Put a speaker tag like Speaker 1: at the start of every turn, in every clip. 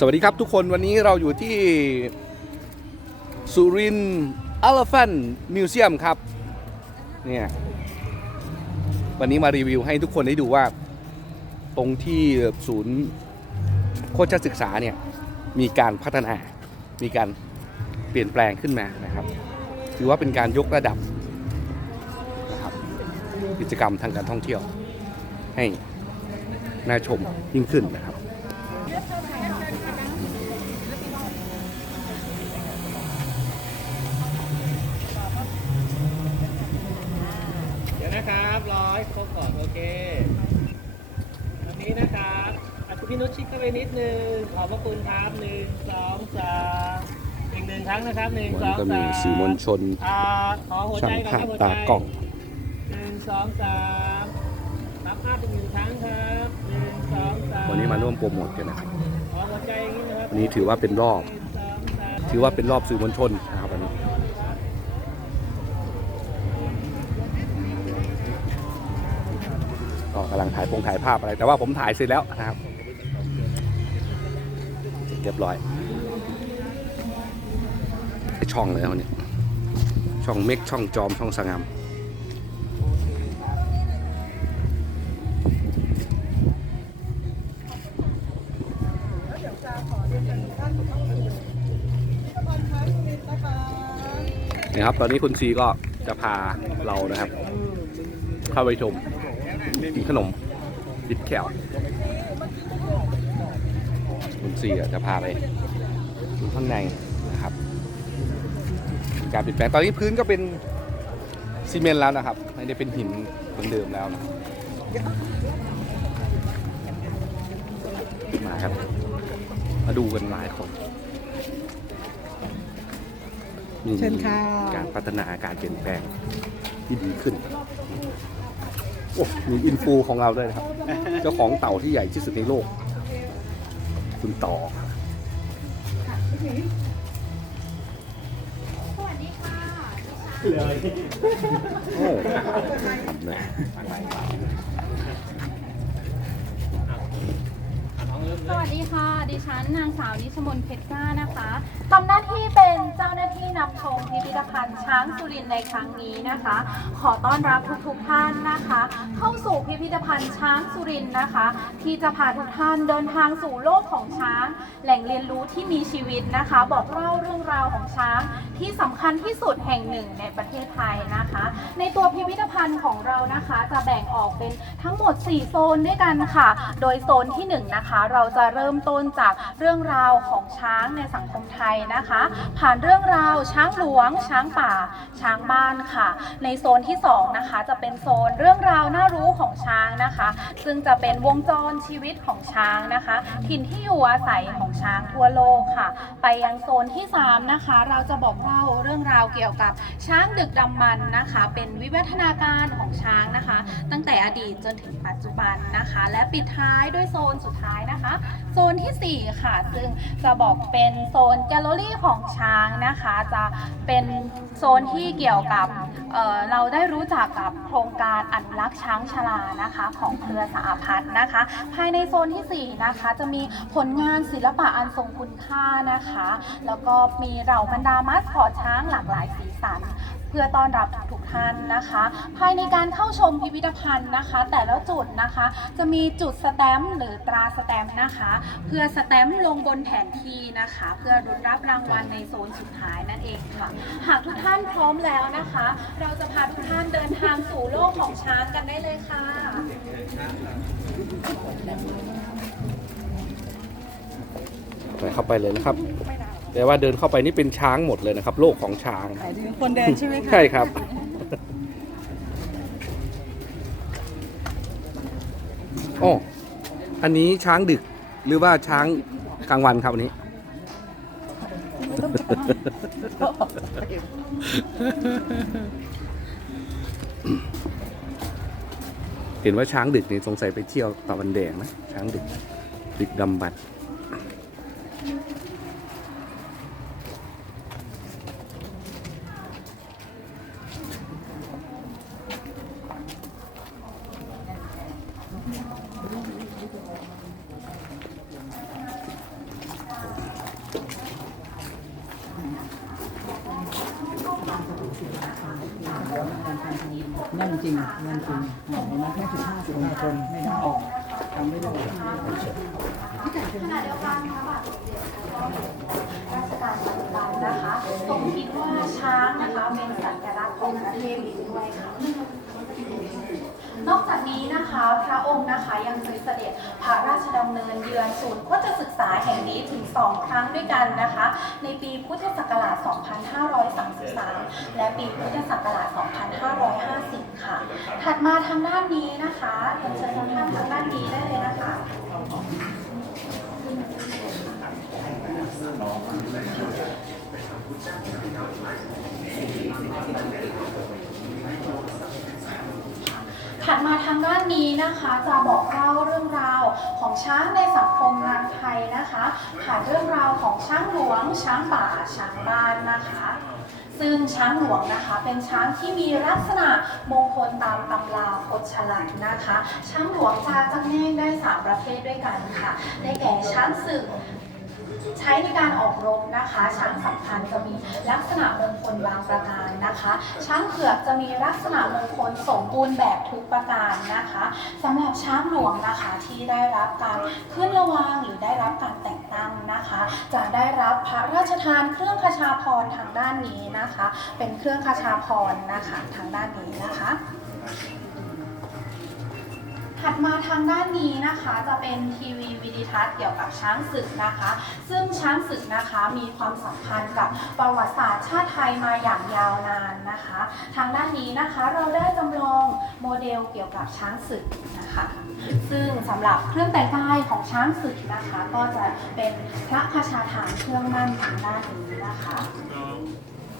Speaker 1: สวัสดีครับทุกคนวันนี้เราอยู่ที่สุรินทร์ Elephant Museum ครับเนี่ยวันนี้มารีวิวให้ทุกคนได้ดูว่า ตรงที่ศูนย์โคชศึกษาเนี่ย มีการพัฒนา มีการเปลี่ยนแปลงขึ้นมานะครับ ถือว่าเป็นการยกระดับนะครับกิจกรรมทางการท่องเที่ยว ให้น่าชมยิ่งขึ้นนะครับ
Speaker 2: เดี๋ยวนะครับรอให้ครบก่อนโอ เควันนี้นะครับอาคุณพี่นุชชิดเข้าไปนิดนึง ขอบพระคุณครับหนึ่งสองสามอีกหนึ่งครั้งนะครับหนึ่ง
Speaker 1: วัน
Speaker 2: สอง
Speaker 1: นี้ก็มี
Speaker 2: สาม
Speaker 1: สื่อมวลชน
Speaker 2: อ่าขอหัว
Speaker 1: ช่า
Speaker 2: ใจ
Speaker 1: ง
Speaker 2: ก่อน
Speaker 1: ภา
Speaker 2: ค
Speaker 1: พ
Speaker 2: รับหัวใจ
Speaker 1: ตากล้อง
Speaker 2: หนึ่งสองสามรับภาพอีกหนึ่งครั้งครับหนึ่งสองสาม
Speaker 1: วันนี้มาร่วมโปรโมทกันนะครับ
Speaker 2: ขอหัวใจอย่างนี้นะครับ
Speaker 1: วันนี้ถือว่าเป็นรอบ
Speaker 2: หนึ่งสองสาม
Speaker 1: ถือว่าเป็นรอบสื่อมวลชนำลังถ่ายพงถ่ายภาพอะไร แต่ว่าผมถ่ายเสร็จแล้วนะครับเรียบร้อย ช่องเลยนะวันนี้ช่องเมกช่องจอมช่องสงามนะครับ ตอนนี้คุณซีก็จะพาเรานะครับ เข้าไปชม กินขนมดิบแขวคุณซีอะจะพาไปดูข้างในนะครับ การเปลี่ยนแปลงตอนนี้พื้นก็เป็นซีเมนต์แล้วนะครับ ไม่ได้เป็นหินเหมือนเดิมแล้วนะมาครับ มาดูกันหลายคนมี
Speaker 3: เชิญค่ะ
Speaker 1: การพัฒนาการเปลี่ยนแปลงที่ดีขึ้น โอ้มีอินฟูของเราด้วยนะครับ เจ้าของเต่าที่ใหญ่ที่สุดในโลก คุณต่อโอ้ทำเลย
Speaker 4: สวัสดีค่ะ ดิฉันนางสาวนิชมนเพชรกล้านะคะ ทำหน้าที่เป็นเจ้าหน้าที่นำชมพิพิธภัณฑ์ช้างสุรินในครั้งนี้นะคะ ขอต้อนรับทุกๆท่านนะคะ เข้าสู่พิพิธภัณฑ์ช้างสุรินนะคะ ที่จะพาทุกท่านเดินทางสู่โลกของช้าง แหล่งเรียนรู้ที่มีชีวิตนะคะ บอกเล่าเรื่องราวของช้าง ที่สำคัญที่สุดแห่งหนึ่งในประเทศไทยนะคะ ในตัวพิพิธภัณฑ์ของเรานะคะ จะแบ่งออกเป็นทั้งหมด 4 โซนด้วยกันค่ะ โดยโซนที่1นะคะเราจะเริ่มต้นจากเรื่องราวของช้างในสังคมไทยนะคะ ผ่านเรื่องราวช้างหลวง ช้างป่า ช้างบ้านค่ะ ในโซนที่ 2 นะคะ จะเป็นโซนเรื่องราวน่ารู้ของช้างนะคะ ซึ่งจะเป็นวงจรชีวิตของช้างนะคะ ถิ่นที่อยู่อาศัยของช้างทั่วโลกค่ะ ไปยังโซนที่ 3 นะคะ เราจะบอกเล่าเรื่องราวเกี่ยวกับช้างดึกดำบรรนะคะ เป็นวิวัฒนาการของช้างนะคะ ตั้งแต่อดีตจนถึงปัจจุบันนะคะ และปิดท้ายด้วยโซนสุดท้ายนะคะ โซนทีสี่4 ค่ะ ซึ่งจะบอกเป็นโซนแกลลอรี่ของช้างนะคะจะเป็นโซนที่เกี่ยวกับเเราได้รู้จักกับโครงการอนุรักษ์ช้างชลานะคะของเครือสาพัฒน์นะคะ ภายในโซนทีสี่4 นะคะ จะมีผลงานศิลปะอันทรงคุณค่านะคะ แล้วก็มีเหล่าบรรดามัสคอตช้างหลากหลายสีสัน เพื่อต้อนรับทุกๆท่านนะคะ ภายในการเข้าชมพิพิธภัณฑ์นะคะ แต่ละจุดนะคะ จะมีจุดสแตมป์หรือตราสแตมป์นะคะ เพื่อสแตมป์ลงบนแผนที่นะคะ เพื่อรุนรับรางวัลในโซนสุดท้ายนั่นเองค่ะ หากทุกท่านพร้อมแล้วนะคะ เราจะพาทุกท่านเดินทางสู่โลกของช้างกันได้เลยค่ะ
Speaker 1: ไปเข้าไปเลยนะครับ แต่ว่าเดินเข้าไปนี่เป็นช้างหมดเลยนะครับ โลกของช้าง
Speaker 3: หมายถึงคนเดินใช่ไหมคะ
Speaker 1: ใช่ครับโอ้อันนี้ช้างดึกหรือว่าช้างกลางวันครับอันนี้ เห็นว่าช้างดึกนี่สงสัยไปเที่ยวตะวันแดงนะช้างดึก ดึกดำบรรพ์
Speaker 3: ริงแน่นจริงเห็นไหมแค่สิบห้าสิบห้าคนไม่น่าออกทำไม่ได้
Speaker 4: ขณะเดียวกันค่ะบาทสมเด็จก็ราชการปัจจุบันนะคะทรงคิดว่าช้างนะคะเป็นสัญลักษณ์ของประเทศอีกด้วยค่ะ นอกจากนี้นะคะพระองค์นะคะยังเคยเสด็จพระราชดำเนินเยือนศูนย์โฆษศึกษาแห่งนี้ถึง 2 ครั้งด้วยกันนะคะ ในปีพุทธศักราช 2533 และปีพุทธศักราช 2550 ค่ะ ถัดมาทางด้านนี้นะคะเรียนเชิญทุกท่านทางด้านนี้ได้เลยนะคะ ถัดมาทางด้านนี้นะคะจะบอกเล่าเรื่องราวของช้างในสังคมนางไทยนะคะผ่านเรื่องราวของช้างหลวง ช้างป่า ช้างบ้านนะคะ ซึ่งช้างหลวงนะคะ เป็นช้างที่มีลักษณะมงคลตามตำราพจน์ฉลัดนะคะ ช้างหลวงจะจำแนกได้สามประเภทด้วยกันค่ะ ได้แก่ช้างศึก ใช้ในการออกรบนะคะ ช้างสำคัญจะมีลักษณะมงคลบางประการนะคะ ช้างเผือกจะมีลักษณะมงคลสมบูรณ์แบบทุกประการนะคะสำหรับช้างหลวงนะคะที่ได้รับการขึ้นระวางหรือได้รับการแต่งตั้งนะคะ จะได้รับพระราชทานเครื่องคชาพรทางด้านนี้นะคะ เป็นเครื่องคชาพรนะคะทางด้านนี้นะคะ ถัดมาทางด้านนี้นะคะจะเป็นทีวีวิดิทัศน์เกี่ยวกับช้างศึกนะคะ ซึ่งช้างศึกนะคะมีความสัมพันธ์กับประวัติศาสตร์ชาติไทยมาอย่างยาวนานนะคะ ทางด้านนี้นะคะเราได้จำลองโมเดลเกี่ยวกับช้างศึกนะคะ ซึ่งสำหรับเครื่องแต่งกายของช้างศึกนะคะ ก็จะเป็นพระคชาฐานเครื่องนั่นทางด้านนี้นะคะ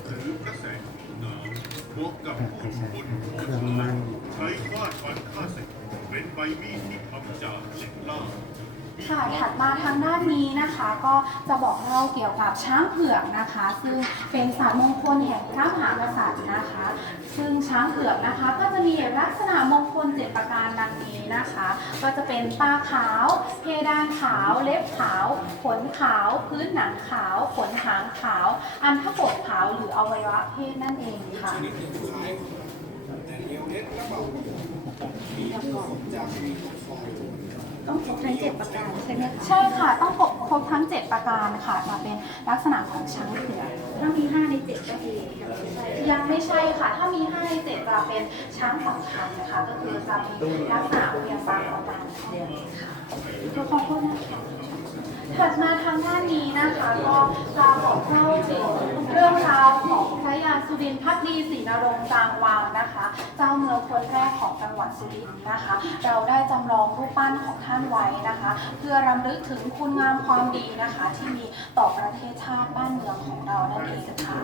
Speaker 5: หรือพระแสงของน้ำบวกกับผู้บนโขดลานใช้ฟาดฟันฆ่าศึก เป็นใบมีดที่ทำจากเหล็กล่า
Speaker 4: ค่ะถัดมาทางด้านนี้นะคะก็จะบอกเล่าเกี่ยวกับช้างเผือกนะคะ ซึ่งเป็นสัตว์มงคลแห่งพระมหากษัตริย์นะคะ ซึ่งช้างเผือกนะคะก็จะมีลักษณะมงคลเจ็ดประการดังนี้นะคะ ก็จะเป็นตาขาว เพดานขาว เล็บขาว ขนขาว พื้นหนังขาว ขนหางขาว อันทกดขาวหรืออวัยวะเพศนั่นเองค่ะ
Speaker 6: ต้องครบทั้งเจ็ดประการใช่ไหมคะ
Speaker 4: ใช่ค่ะ ต้องครบครบทั้ง 7 ประการค่ะจะเป็นลักษณะของช้างเผือก
Speaker 6: ถ้ามีห้าในเจ็ดก็คือยังไม่ใช่
Speaker 4: ยังไม่ใช่ค่ะ ถ้ามี5ใน7จะเป็นช้างสำคัญนะคะ ก็คือจะมีลักษณะเพียงบางประการเดียวค่ะขอโทษนะคะ ถัดมาทางด้านนี้นะคะก็จะบอกเล่าถึงเรื่องราวของพระยาสุรินทร์พักดีศรีนรงค์จางวางนะคะ เจ้าเมืองคนแรกของจังหวัดสุรินทร์นะคะ เราได้จำลองรูปปั้นของท่านไว้นะคะ เพื่อรำลึกถึงคุณงามความดีนะคะ ที่มีต่อประเทศชาติบ้านเมืองของเรานั่นเองค่ะ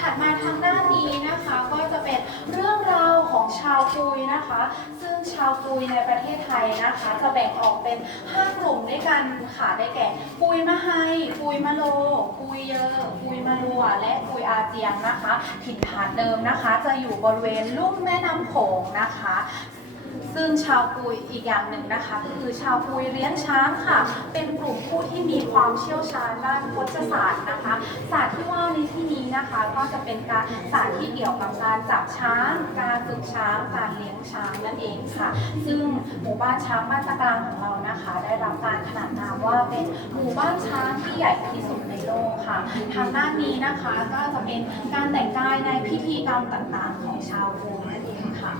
Speaker 4: ถัดมาทางด้านนี้นะคะ ก็จะเป็นเรื่องราวของชาวกุยนะคะ ซึ่งชาว กุยในประเทศไทยนะคะ จะแบ่งออกเป็น 5 กลุ่มด้วยกันค่ะได้แก่ กุยมะไฮกุยมะโล กุยเยอกุยมะลัว และกุยอาเจียงนะคะ ถิ่นฐานเดิมนะคะ จะอยู่บริเวณลุ่มแม่น้ำโขงนะคะ ซึ่งชาวกุยอีกอย่างหนึ่งนะคะก็คือชาวกุยเลี้ยงช้างค่ะ เป็นกลุ่มผู้ที่มีความเชี่ยวชาญด้านโฆษศาสตร์นะคะ ศาสตร์ที่ว่าในที่นี้นะคะ ก็จะเป็นการศาสตร์ที่เกี่ยวกับการจับช้าง การฝึกช้าง การเลี้ยงช้างนั่นเองค่ะ ซึ่งหมู่บ้านช้างบ้านตะกลางของเรานะคะ ได้รับการขนานนามว่าเป็นหมู่บ้านช้างที่ใหญ่ที่สุดในโลกค่ะ ทางด้านนี้นะคะก็จะเป็นการแต่งกายในพิธีกรรมต่างๆ ของชาวกุยนั่นเองค่ะ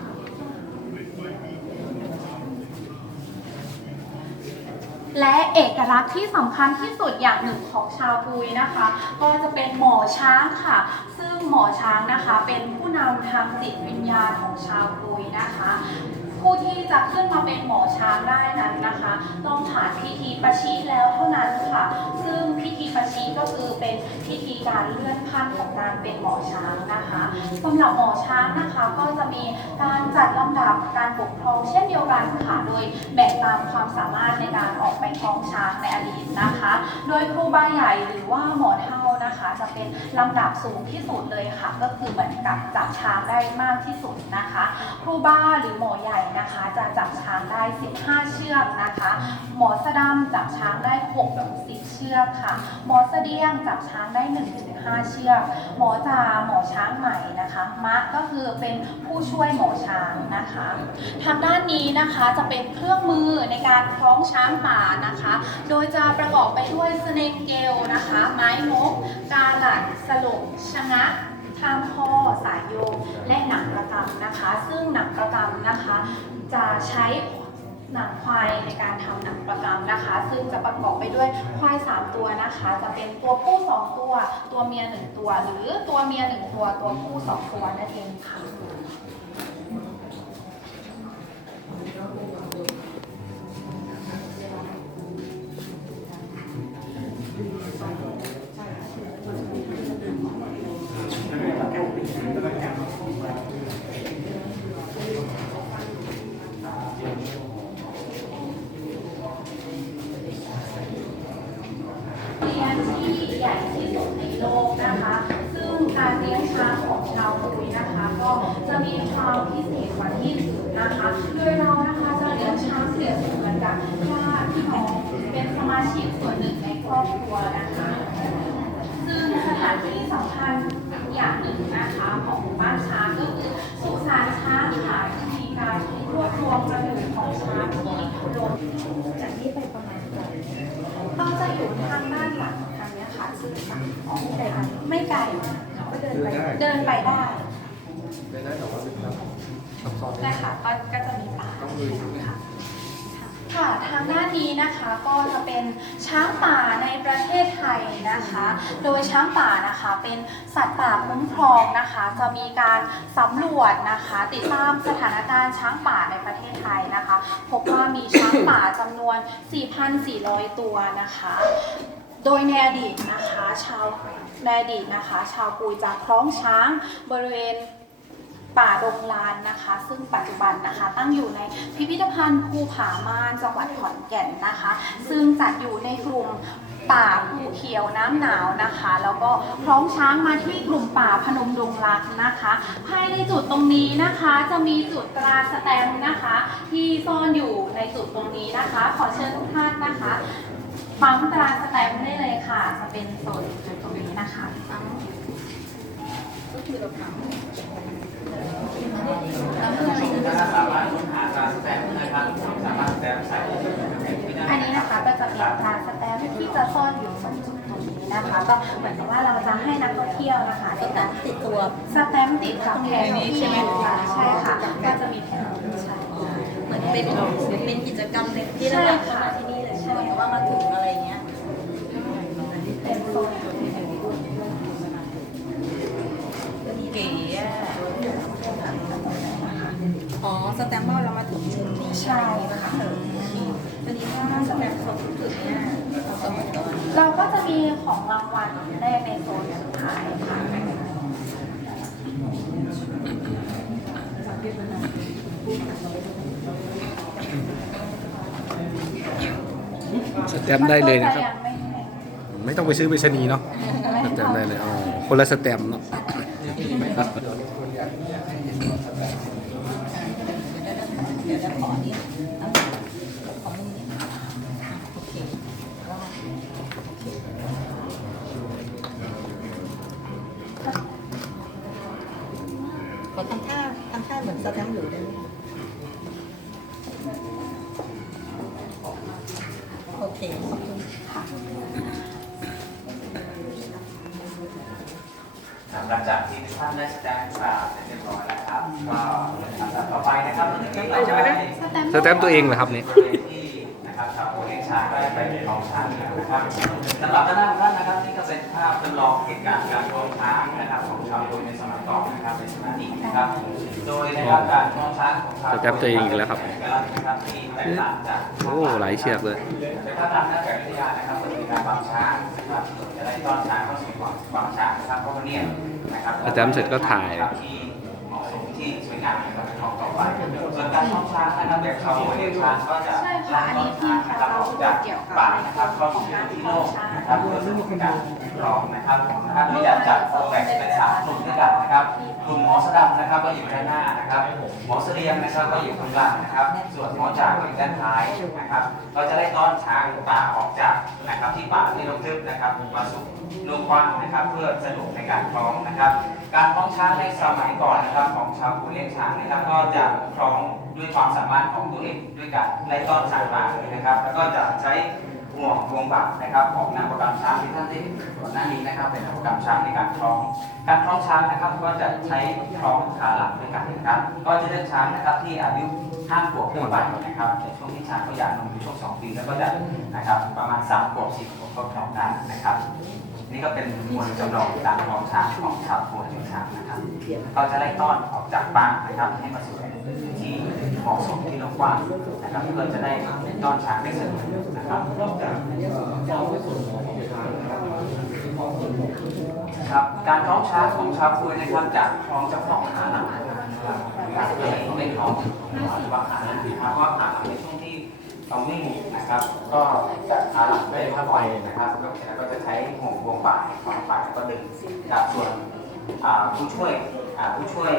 Speaker 4: และเอกลักษณ์ที่สำคัญที่สุดอย่างหนึ่งของชาวปุยนะคะ ก็จะเป็นหมอช้างค่ะ ซึ่งหมอช้างนะคะเป็นผู้นำทางจิตวิญญาณของชาวปุยนะคะ ผู้ที่จะขึ้นมาเป็นหมอช้างได้นั้นนะคะ ต้องผ่านพิธีประชิแล้วเท่านั้นค่ะ ซึ่งพิธีประชิก็คือเป็นพิธีการเลื่อนขั้นของการเป็นหมอช้างนะคะสำหรับหมอช้างนะคะก็จะมีการจัดลำดับการปกครองเช่นเดียวกันค่ะโดยแบ่งตามความสามารถในการออกไปครองช้างในอดีตนะคะ โดยครูบาใหญ่หรือว่าหมอเท่า นะคะ จะเป็นลำดับสูงที่สุดเลยค่ะ ก็คือเหมือนกับจับช้างได้มากที่สุดนะคะครูบ้าหรือหมอใหญ่นะคะ จะจับช้างได้ 15 เชือกนะคะ หมอสะดำจับช้างได้6 10เชือกค่ะ หมอเสดียงจับช้างได้1ถึง5 เชือก หมอจาหมอช้างใหม่นะคะ มะก็คือเป็นผู้ช่วยหมอช้างนะคะ ทางด้านนี้นะคะจะเป็นเครื่องมือในการคล้องช้างป่านะคะ โดยจะประกอบไปด้วยสเนกเกลนะคะ ไม้นกกาหลัดสลงชะงะทามคอสายโยงและหนังประกำนะคะ ซึ่งหนังประกำนะคะ จะใช้ หนังควายในการทำหนังประกำนะคะ ซึ่งจะประกอบไปด้วยควาย 3 ตัวนะคะ จะเป็นตัวผู้ 2 ตัว ตัวเมีย 1 ตัว หรือตัวเมีย 1 ตัว ตัวผู้ 2 ตัวนั่นเองค่ะ เลี้ยงที่ใหญ่ที่สุดในโลกนะคะ ซึ่งการเลี้ยงช้างของชาวคุยนะคะ ก็จะมีความพิเศษกว่าที่อื่นนะคะ โดยเรานะคะจะเลี้ยงช้างเปรียบเสมือนกับญาติพี่น้องเป็นสมาชิกส่วนหนึ่งใน ครอบครัวนะคะ ซึ่งสถานที่สำคัญอย่างหนึ่งนะคะของหมู่บ้านช้างก็คือสุสานช้างค่ะที่มีการรวบรวมกระดูกของช้างที่โดน
Speaker 6: จากนี้ไปประมาณเท่าไหร่
Speaker 4: ก็จะอยู่ทางด้านหลังทางเนี้ยค่ะซึ่งฝั่งของ
Speaker 6: แต่
Speaker 4: ไม่ไกล
Speaker 6: ก็เดินไป
Speaker 4: เดินไปได้
Speaker 1: ได้ได้แต่ว่าเป็นแบบซับซ้อน
Speaker 4: แต่ค่ะก็ก็จะมีป่าค่ะ ค่ะทางด้านนี้นะคะก็จะเป็นช้างป่าในประเทศไทยนะคะ โดยช้างป่านะคะเป็นสัตว์ป่าคุ้มครองนะคะ จะมีการสำรวจนะคะ ติดตามสถานการณ์ช้างป่าในประเทศไทยนะคะ พบว่ามีช้างป่าจำนวน 4,400 ตัวนะคะ โดยในอดีตนะคะชาวในอดีตนะคะ ชาวกุยจะคล้องช้างบริเวณ ป่าดงลานนะคะ ซึ่งปัจจุบันนะคะ ตั้งอยู่ในพิพิธภัณฑ์ภูผาม่านจังหวัดขอนแก่นนะคะ ซึ่งจัดอยู่ในกลุ่มป่าภูเขียวน้ำหนาวนะคะ แล้วก็คล้องช้างมาที่กลุ่มป่าพนมดงรักนะคะ ภายในจุดตรงนี้นะคะ จะมีจุดตราสแตมนะคะ ที่ซ่อนอยู่ในจุดตรงนี้นะคะ ขอเชิญทุกท่านนะคะปั๊มตราสแตมได้เลยค่ะ จะเป็นโซนจุดตรงนี้นะคะปั๊มอันนี้นะคะก็จะเป็นตราสแตมป์ที่จะซ่อนอยู่ตรงจุดตรงนี้นะคะ ก็เหมือนกับว่าเราจะให้นักท่องเที่ยวนะคะได้การติดตัวสแตมป์ติดกับ แผนที่ใช่ไหมคะใช่ค่ะก็จะมีแผนใช่
Speaker 7: เหมือนเป็นเป็นกิจกรรมที่
Speaker 4: ใช่
Speaker 7: เรา
Speaker 4: ค่ะ
Speaker 7: มาที่นี่เลยใช่ไหมว่ามาถึงอะไรเงี้ย
Speaker 4: เป็นโซน
Speaker 7: เก๋ออ๋อสแตมป์ว่าเรามาถึงมุมนี้
Speaker 4: ใช่ไหมคะ
Speaker 7: วันนี้ถ้าสแตมป์ครบทุกจุดเนี่ย
Speaker 4: เราก็จะมีของรางวัลแรกในโซนสุดท้ายค่ะ
Speaker 1: สแตมป์ได้เลยนะครับ
Speaker 4: ก็จยังไม่ให้
Speaker 1: ไม่ต้องไปซื้อไปรษณีย์เนาะสแตมป์ได้เลยอ๋อคนละสแตมป์เนาะ
Speaker 7: เดี๋ยวจะขอนี้ของมุมนี้โอเคขอทำท่าทำท่าเหมือนสแตมป์อยู่ได้ไหม
Speaker 8: หลังจากที่ทุกท่านได้แสดงข่าวเสร็จเรียบร้อยแล้วครับก็ลำดับต่อไปนะครับที่เราได้
Speaker 4: สแตมป์
Speaker 1: สแตมป์ตัวเองเหรอครับเนี่
Speaker 8: ชาวโอเลี้ยงช้างได้ไปในท้องช้างนะครับสำหรับด้านหน้าของท่านนะครับนี่ก็เป็นภาพจำลองเหตุการณ์การท้องช้างนะครับของชาวพุทธในสมัยก่อนนะครับเป็นสมัยนี้นะครับ โดยนะครับการท้องช้างของชาวพุทธ
Speaker 1: จะจับตัวเองอีกแล้วครับ
Speaker 8: นะครับที่แตกต่างจาก
Speaker 1: โอ้หลายเชือกเลย
Speaker 8: ในภาพตามหน้าแบบวิทยานะครับก็จะมีการวางช้างนะครับจะได้ต้อนช้างเข้าสู่วังวางช้างนะครับเพราะว่าเนี่ยนะครับ
Speaker 1: อาจารย์เสร็จก็ถ่าย
Speaker 8: งามนะครับเป็นของต่อไปส่วนการท้องช้างนะครับแบบชาวโมเดลช้างก็จะ
Speaker 4: ใช่ค่ะอันนี้ที่ค่ะ
Speaker 8: นะครับออกจากป่านะครับเข้าสู่พื้นที่โลกนะครับเพื่อสนุกการรองนะครับนะครับมีการจัดออกแบบเป็นสามกลุ่มด้วยกันนะครับ กลุ่มหมอสดำนะครับก็อยู่ด้านหน้านะครับหมอเสลียงนะครับก็อยู่ข้างหลังนะครับ ส่วนหมอจากก็อยู่ด้านท้ายนะครับเราจะได้ต้อนช้างป่าออกจากนะครับที่ป่าที่รกทึบนะครับมาสู่ลูกกว้างนะครับ เพื่อสะดวกในการคล้องนะครับ การคล้องช้างในสมัยก่อนนะครับ ของชาวภูเลี้ยงช้างนะครับ ก็จะคล้องด้วยความสามารถของตัวเองด้วยการไล่ต้อนช้างมาเลยนะครับ แล้วก็จะใช้ ห่วงวงบากนะครับของนักประกำช้างที่ท่านได้เห็นก่อนหน้านี้นะครับ เป็นนักประกำช้างในการคล้อง การคล้องช้างนะครับก็จะใช้คล้องขาหลังด้วยกันนะครับ ก็จะเลือกช้างนะครับที่อายุห้าขวบขึ้นไปนะครับในช่วงที่ช้างเขาหย่านมอยู่ช่วงสองปีแล้วก็จะนะครับประมาณสามขวบสี่ขวบก็คล้องได้นะครับนี่ก็เป็นมวลจำลองการคล้องช้างของชาวโพธิช้างนะครับเราจะไล่ต้อนออกจากป่านะครับให้มาสู่ ที่เหมาะสมที่กว้านะครับเพื่อจะได้ต้อนช้างได้สะดวกนะครับครับการคล้องช้างของชาวพุทธนะครับจะคล้องเฉพาะขาหลังนะครับการไม่คล้องหัวหรือว่าขาหลังนะครับเพราว่าขาหลังในช่วงที่เรานิ่งนะครับ ก็จะขาหลังไม่ได้พักไวนะครับแล้วก็จะใช้ห่วงวงบ่าของบ่าแล้วก็ดึงจากส่วนผู้ช่วย ผู้ช่วย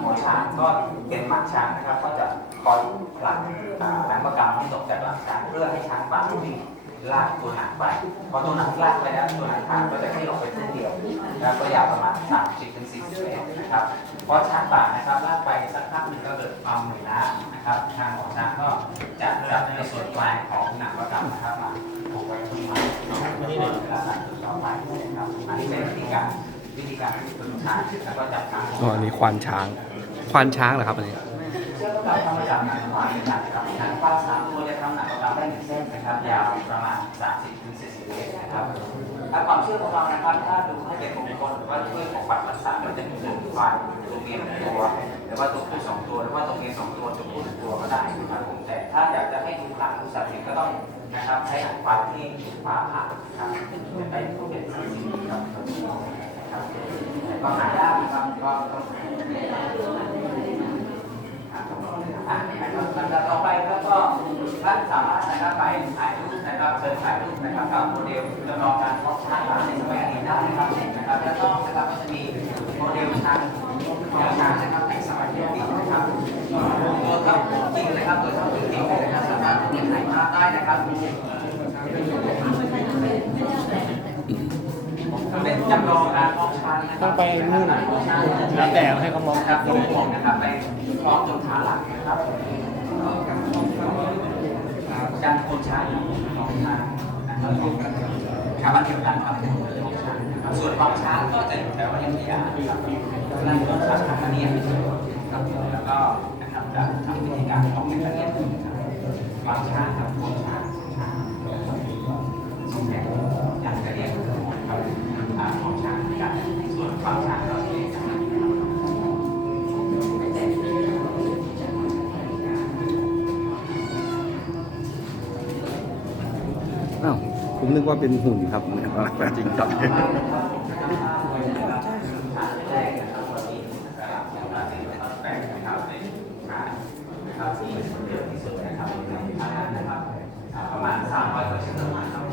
Speaker 8: หมอช้างก็เป็นหมักช้างนะครับ ก็จะคอยผลักอ่าแรงประกำที่ตกจากหลังช้างเพื่อให้ช้างป่าวิ่งลากตัวหนักไปพอตัวหนักลากไปแล้วตัวหนักขาก็จะให้ลงไปครึ่งเดียวแล้วก็ยาวประมาณ 30ถึง40เมตรนะครับเพราะช้างป่านะครับลากไปสักพักหนึ่งก็เกิดความเหนื่อยล้านะครับ ทางหมอช้างก็จะจับในส่วนปลายของหนังประกำนะครับมาผูกไว้ที่มันนี่เลยเวลาตัดต่อไปนะครับอันนี้เป็นวิธีการ วิธีการฝึกช้างแล้วก็จับช้าง
Speaker 1: อ๋ออันนี้ควานช้าง ควานช้างเหรอครับอันนี้
Speaker 8: เชือกประกำทำมาจากหนังควายนะครับหนังควายสามตัวจะทำหนังประกำได้หนึ่งเส้นนะครับยาวประมาณ30ถึง40เมตรนะครับถ้าความเชื่อของเรานะครับถ้าดูให้เป็นมงคลหรือว่าช่วยปกปักรักษาก็จะมีหนึ่งควายตัวเมียหนึ่งตัวหรือว่าตัวผู้สองตัวหรือว่าตัวเมียสองตัวตัวผู้หนึ่งตัวก็ได้นะครับผมแต่ถ้าอยากจะให้ดูหลังดูสัตว์สิก็ต้องนะครับใช้หนังควายที่ฟ้าผ่าครับจะไปเป็นสัตว์สิครับ ก็หายากนะครับก็ต้องอ่าลำดับต่อไปครัก็ท่านสามารถนะครับไปถ่ายรูปนะครับเชิญถ่ายรูปนะครับกับโมเดลจำลองการเพาะช้างในสมัยอดีตได้นะครับนะครับแล้วก็นะครับก็จะมีโมเดลช้างของช้างนะครับในสมัยอดีตนะครับตัวครับจริงเลยครับตัวเท่าจริงเลยนะครับสามารถที่จะถ่ายภาพได้นะครับ เป็น จำลองการเพาะช้างนะครับ
Speaker 2: ต้องไปนู่นแล้วแต่ให้เขามอง
Speaker 8: ครับผมมองนะครับไปคล้องจนขาหลังนะครับการโคนช้างของช้างนะครับขาบันเดียวกันครับของช้างนะครับส่วนของช้างก็จะอยู่แถวอยุธยาครับนั่นก็ช้างทาเนียครับแล้วก็นะครับจะทำวิธีการของในกาเรียนนะครับวางช้างครับโคนช้างช้างส่วนให อ้าว
Speaker 1: ผมนึกว่าเป็นหุ่นครับจริงครับ
Speaker 8: ประมาณ300เปอร์เซ็นต์ประมาณครับ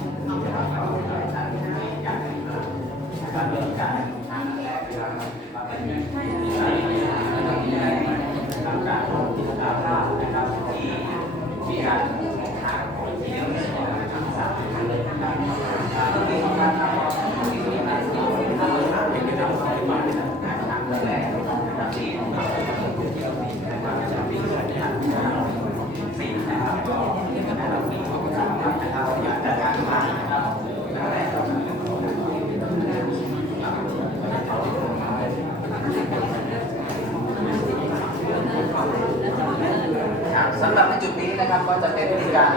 Speaker 8: การเรื่องการทางแรกนะครับเป็นการการที่จะทราบนะครับที่มีการทางของที่เรื่องของทางสามเลยนะครับก็มีการทำที่มีการที่ทำทางเป็นการทำมาทางแรกนะครับที่นะครับที่นะครับสี่นะครับนะครับมีการนะครับจากการมานะครับแรกครับ ครับสำหรับในจุดนี้นะครับก็จะเป็นวิธีการ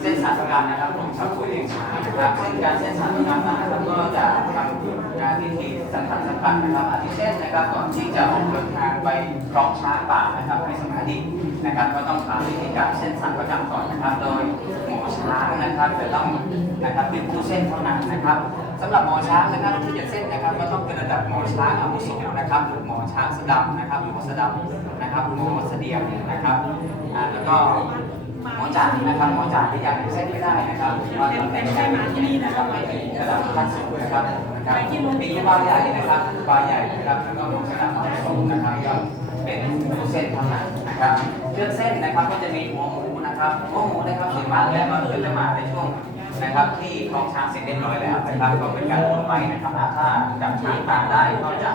Speaker 8: เส้นสายประกันนะครับของชาวคุยเองนะครับซึ่งการเส้นสายประกันนะครับก็จะทำงานพิธีสำคัญสำคัญนะครับอาทิเช่นนะครับก่อน ที่จะออกเดินทางไปครองช้างป่านะครับให้สมาธินะครับ ก็ต้องผ่านวิธีการเส้นสายประกันก่อนนะครับ โดยหมอช้างนะครับจะต้องนะครับเป็นผู้เส้นเท่านั้นนะครับสำหรับหมอช้างนะครับที่จะเส้นนะครับก็ต้องเป็นระดับหมอช้างอาวุโสนะครับหรือหมอช้างสดำนะครับหรือหมอสดำนะครับหรือหมอเสดียงนะครับแล้วก็หมอจ่านะครับหมอจ่าที่ยังเส้นไม่ได้นะครับว่าตำแหน่งการมาที่นี่นะครับไม่ถึงระดับขั้นสูงนะครับ นะครับมีบาใหญ่นะครับบาใหญ่นะครับแล้วก็หมอสนามสูงนะครับก็เป็นผู้เส้นเท่านั้นนะครับเครื่องเส้นนะครับก็จะมีหัวหมูนะครับหัวหมูนะครับส่วนมากแล้วก็คือจะมาในช่วงนะครับที่คลองช้างเสร็จเรียบร้อยแล้วนะครับก็เป็นการโอนไปนะครับอ่าถ้าจับช้างป่าได้ก็จะ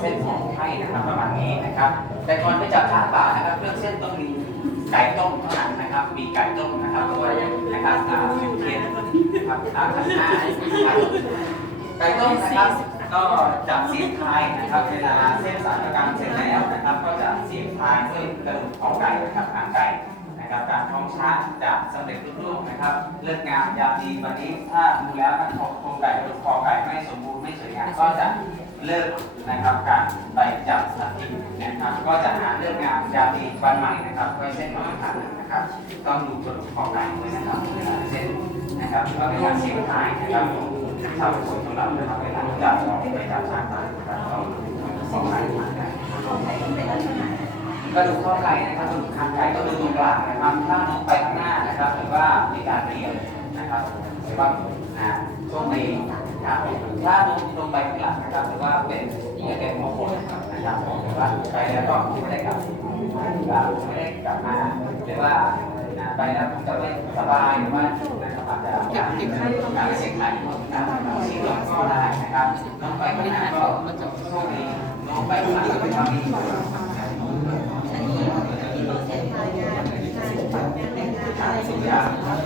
Speaker 8: เส้นของให้นะครับประมาณนี้นะครับ แต่ก่อนไปจับช้างป่านะครับเครื่องเส้นต้องมีไก่ต้มเท่านั้นนะครับ มีไก่ต้มนะครับด้วยนะครับอ่าเทียนนะครับอ่าข้านะครับ ไก่ต้มนะครับก็จะเสียบท้ายนะครับ เวลาเส้นสารประกันเสร็จแล้วนะครับ ก็จะเสียบท้ายด้วยกระดูกของไก่นะครับหางไก่นะครับ การท้องช้างจะสำเร็จรุ่ร่วงนะครับ เลิกงามยามดีวันนี้ถ้าดูแล้วมันของโครงไก่กระดูกคอไก่ไม่สมบูรณ์ไม่สวยงามก็จะเลิกนะครับการไปจับสัตว์กินะครับ ก็จะหาเลิกงามยามดีวันใหม่นะครับไว้เส้นของขันนะครับ ต้องดูกระดูกคอไก่ด้วยนะครับเวลาเส้นนะครับก็เป็นการเสียบท้ายนะครับ ของชาวสวนของเรานะครับเวลาจับออกไปจับช้างป่านะครับต้องดูคอไก่นะครับกระดูกข้อไก่นะครับกระดูกคางไก่ก็ดูตรงกลางนะครับถ้าโน้มไปข้างหน้านะครับหรือว่ามีการเรียงนะครับหรือว่าอ่าช่วงนี้ครับถ้าโน้มลงไปข้างหลังนะครับหรือว่าเป็นไม่เป็นมงคลนะครับหรือว่าไปแล้วก็ไม่ได้กลับไม่ได้กลับมาหรือว่าไปแล้วจะไม่สบายหรือว่านะครับอาจจะการการเสียงไข่ การทำงานที่เราไปได้นะครับน้องไปข้างหน้าก็โชคดีน้องไปข้างหลังก็ทำดี
Speaker 7: อันน
Speaker 8: ี้ที่เขาเสร็จรายงานงานแต่งงานอะไรอย่างเงี้ย